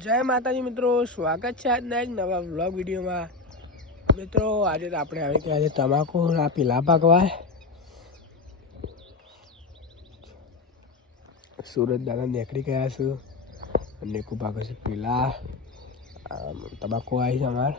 જય માતાજી મિત્રો, સ્વાગત છે આજના એક નવા વ્લોગ વિડીયોમાં. મિત્રો આજે તો આપણે આવી ગયા છે તમાકુ આ પીલા પાકવા. સુરત દાદા નીકળી ગયા છું અને પાકે છે પીલા તમાકુ આવી છે અમારે.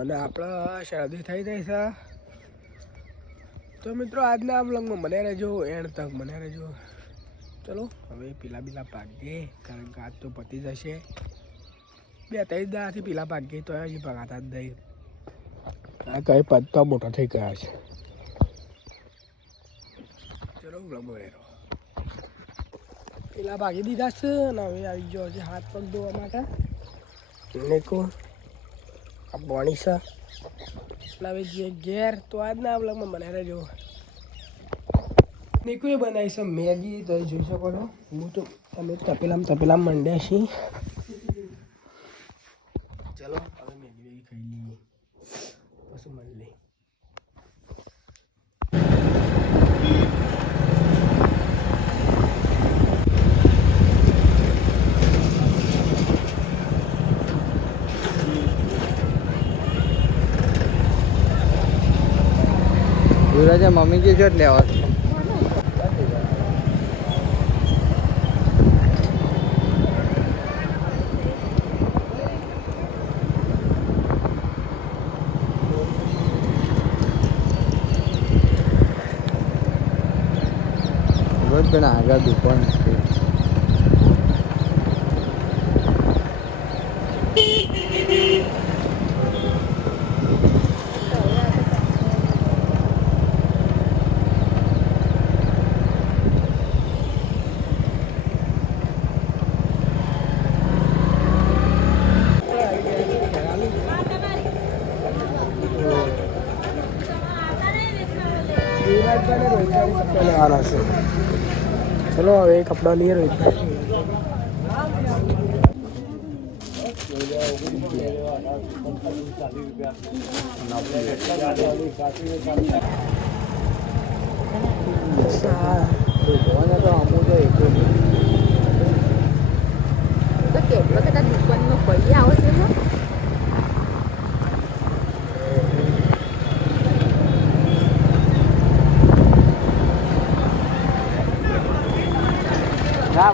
અને આપણે શરદી થઈ ગઈ છે તો મિત્રો આજના વ્લોગમાં મને રહેજો, એન્ડ તક મને રહેજો. ચલો હવે પીલા બીલા પાકીએ, કારણ કે આજ તો પતી જશે. 2-3 દાડાથી પીલા પાકીએ તો હજી પકાતા જ નહીં. આ કઈ પત્તા મોટા થઈ ગયા છે. ચલો વ્લોગમાં રહેજો. પીલા પાકી દીધા છે અને હવે આવી ગયો છે હાથ પગ ધોવા માટે. નીકુ આ પાણી છે એટલે હવે જે ઘેર તો આજના વ્લોગમાં મને રહેજો. નીકુએ બનાવી છે મેગી, તો જોઈ શકો છો. હું તો અમે તપેલામાં મંડ્યા છીએ. ચલો હવે મેગી ખાઈ લઈએ પછી મળી લઈએ. યુવરાજા મમ્મી જે જોટ લેવા રોજ પણ આગળ દુકાન છે. चलो अब एक कपड़ा लिए रोहित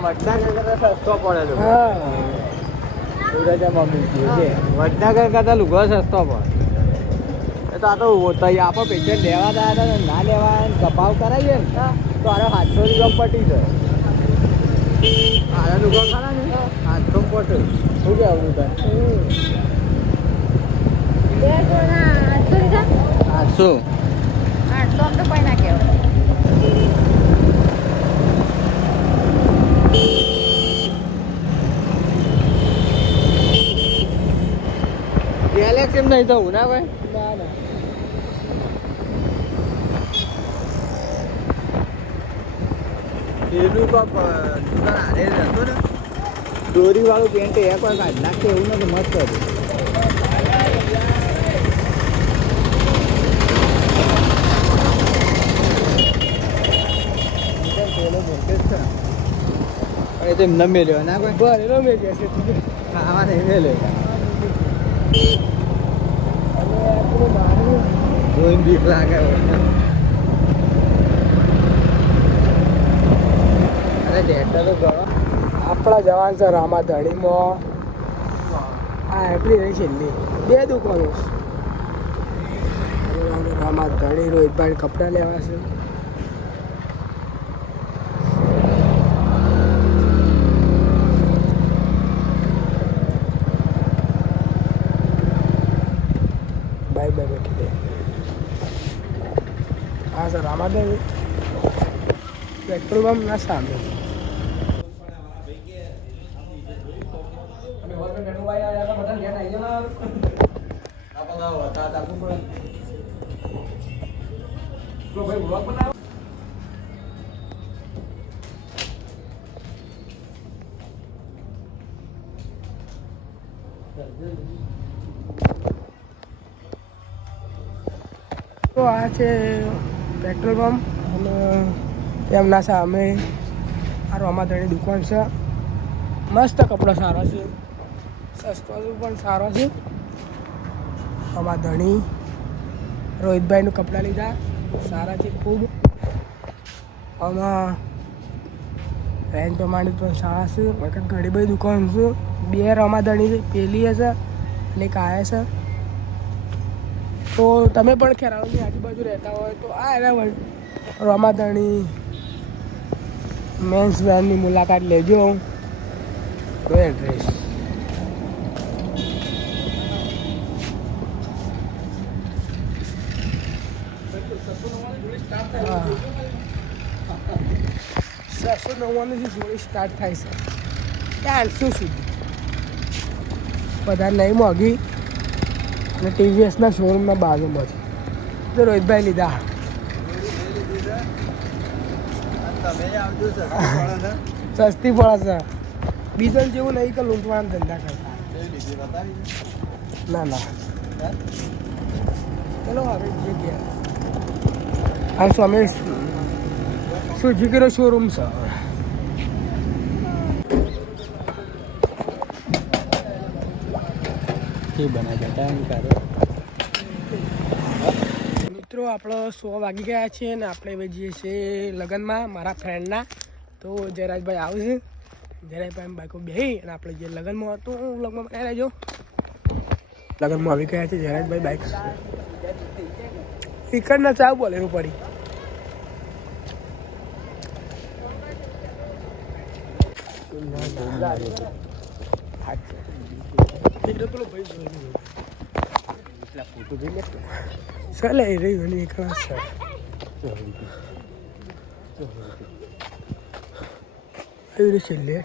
વડનગર સસ્તો પડે. સુરજા મમ્મી છે વડનગર કરતા લુગો સસ્તો પડે. એ તો આ તો આપણે પેશન્ટ લેવા ગયા હતા ને, ના લેવા કપાવ કરાવીએ ને તો આરે 700 રૂપિયા પટી જાય. આરા લુગો ખરા ને 700 પટે. શું કહેવું તાર? 800 તો કોઈ ના કહેવાય. ગેલેક્સ એમ નહીં થવું ના ભાઈ. પેલું હારે હતો ને દોરી વાળું પેન્ટ એ કોઈ કાઢ નાખે એવું નથી. મસ્ત હતું. એ તો એમ ન મેલ્યો ના કોઈ ભરેલો મેં કહે છે ખાવા નહીં મેલ્યો. જોઈને બીક લાગે. અરે ડેટા તો ગણો. આપણા જવાન છે રામાધણીમાં. હા એટલી રહી છેલ્લી 2 દુકાનો છે. રામાધણી રોહિતભાઈ કપડાં લેવા છે. બાય બાય બેઠી દે. હા સર રામાદેવ પેટ્રોલ પંપ ના સામે. તો આ છે પેટ્રોલ પંપ અને એમના સામે આ રોમાધણી દુકાન છે, મસ્ત કપડો સારો છે, સસ્તો પણ સારો છે. રોમાધણી રોહિતભાઈનું કપડાં લીધા, સારા છે ખૂબ. આમાં રેન્જ પ્રમાણે પણ સારા છે. ઘણી બધી દુકાન છે. 2 રોમાધણી છે, પેલી હશે અને એક આ છે. તો તમે પણ ખેરાલુની આજુબાજુ રહેતા હોય તો આ એના રોમાધણી મેન્સ વેરની મુલાકાત લેજો. તો એડ્રેસ $790 જોડી સ્ટાર્ટ થાય છે, 800 સુધી. બધા નહીં મોંઘી અને ટીવીએસના શોરૂમના બાજુમાં છે. તો રોહિતભાઈ લીધા. સસ્તી પડે છે. બીજન જેવું નહીં કે લૂંટવાના ધંધા કરતા. ના ના, ચલો હવે જે ગયા આ સ્વામી સુઝુકીનો શોરૂમ છે. મિત્રો આપણે 100 વાગી ગયા છે ને આપણે હવે જઈએ છીએ લગ્નમાં મારા ફ્રેન્ડના. તો જયરાજભાઈ આવશે, જયરાજભાઈ બાઈકો બેસી અને આપણે જે લગ્નમાં હતું લગ્નમાં બનાવી રહેજો. લગ્નમાં આવી ગયા છે જયરાજભાઈ બાઈક ટિકટના ચા બોલેલું પડી. ચાલે એ રહી એક એવી છેલ્લે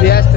વ્યસ્ત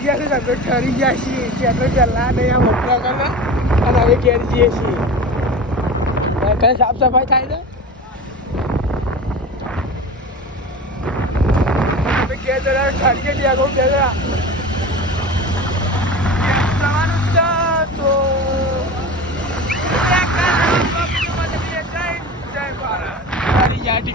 ગયા છે અમે ઠરી ગયા છીએ આપણે પહેલાં નહીં આ વપરા કરવા અને હવે ઘેર જઈએ છીએ કઈ સાફ સફાઈ થાય છે અમે ઘેર જરા ઠરીએ છીએ આગળ ઘેર જવાનું છે તો જય ભારત.